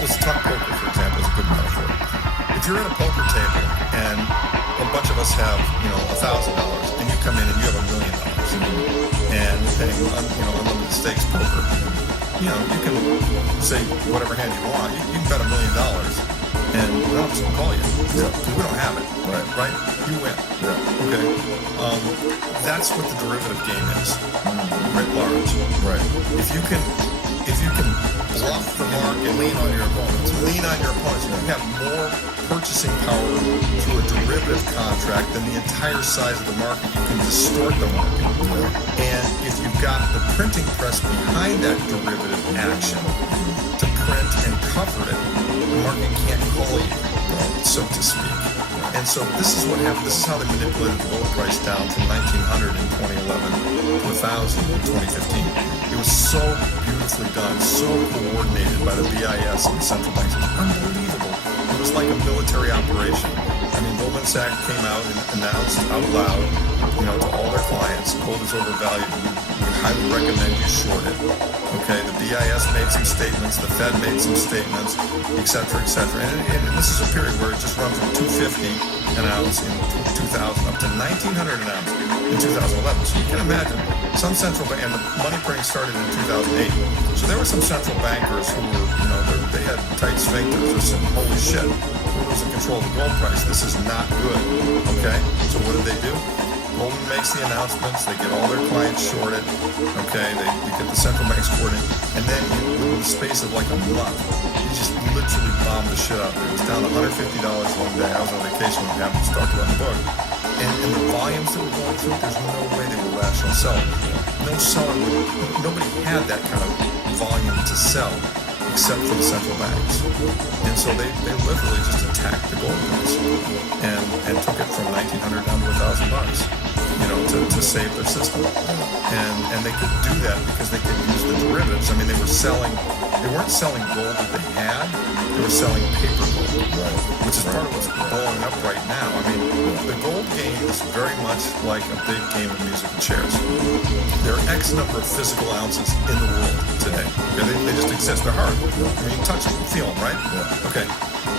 let's talk poker, for example, is a good metaphor. If you're at a poker table and a bunch of us have, $1,000, and you come in and you have $1 million, and you're paying, unlimited stakes poker, you can say whatever hand you want. You can bet $1 million, and none of us will call you. Yeah. Because we don't have it. Right? You win. Yeah. Okay. That's what the derivative game is, writ large. Right. If you can bluff the market, Lean on your opponents. You have more purchasing power through a derivative contract than the entire size of the market. You can distort the market. Yeah. And if you've got the printing press behind that derivative action to print and cover it, the market can't call you, so to speak. And so this is what happened. This is how they manipulated the gold price down from 1900 in 2011 to 1000 in 2015. It was so beautifully done, so coordinated by the BIS and the central banks. It was unbelievable. It was like a military operation. I mean, Goldman Sachs came out and announced out loud, to all their clients, gold is overvalued. We highly recommend you short it. Okay, the BIS made some statements, the Fed made some statements, et cetera, et cetera. And this is a period where it just run from $250 an ounce in 2000 up to $1,900 an ounce in 2011. So you can imagine some central bank, and the money printing started in 2008. So there were some central bankers who were, they had tight sphincters. There's some, holy shit, who's in control of the gold price? This is not good. Okay, so what did they do? Goldman makes the announcements, they get all their clients shorted, okay, they get the central banks shorted, and then within the space of like a month, he just literally bombed the shit out there. It was down to $150 one day. I was on vacation when it happened, just talked about in the book. And the volumes that were going through, there's no way they were rational sellers. No seller nobody had that kind of volume to sell except for the central banks. And so they literally just attacked the gold price and took it from 1,900 down to $1,000. To save their system. And they could do that because they could use the derivatives. I mean, they weren't selling gold that they had, they were selling paper gold, which is part of what's blowing up right now. I mean, the gold game is very much like a big game of musical chairs. There are X number of physical ounces in the world today. Okay, they just exist. They're hard. I mean, you can touch them, feel them, right? Yeah. Okay.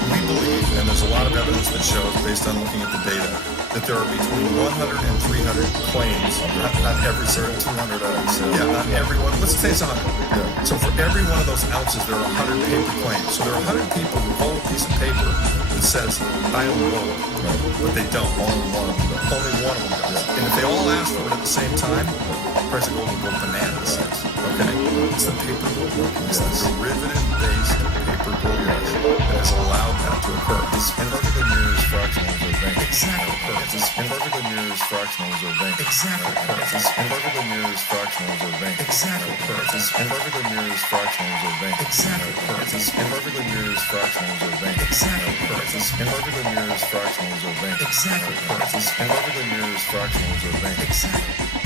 We believe, and there's a lot of evidence that shows, based on looking at the data, that there are between 100 and 300 claims on every single 200 ounces. Yeah, on every one. Let's say it's 100. Yeah. So for every one of those ounces, there are 100 paper claims. So there are 100 people who hold a piece of paper that says, I own gold. Right. But they don't. Only one of them does. Only one of them does. Yeah. And if they all ask for it at the same time, the price of gold will go bananas. Okay? It's the paper gold market. It's the derivative-based paper gold market that has allowed that to occur. This perfectly mirrors fractional reserve bank. Exactly. This perfectly mirrors fractional reserve bank. Exactly. This perfectly mirrors fractional reserve bank. Exactly. This perfectly mirrors fractional reserve bank. Exactly. This perfectly mirrors fractional reserve bank. Exactly. This perfectly mirrors fractional reserve bank. Exactly. This perfectly mirrors fractional reserve bank. Exactly.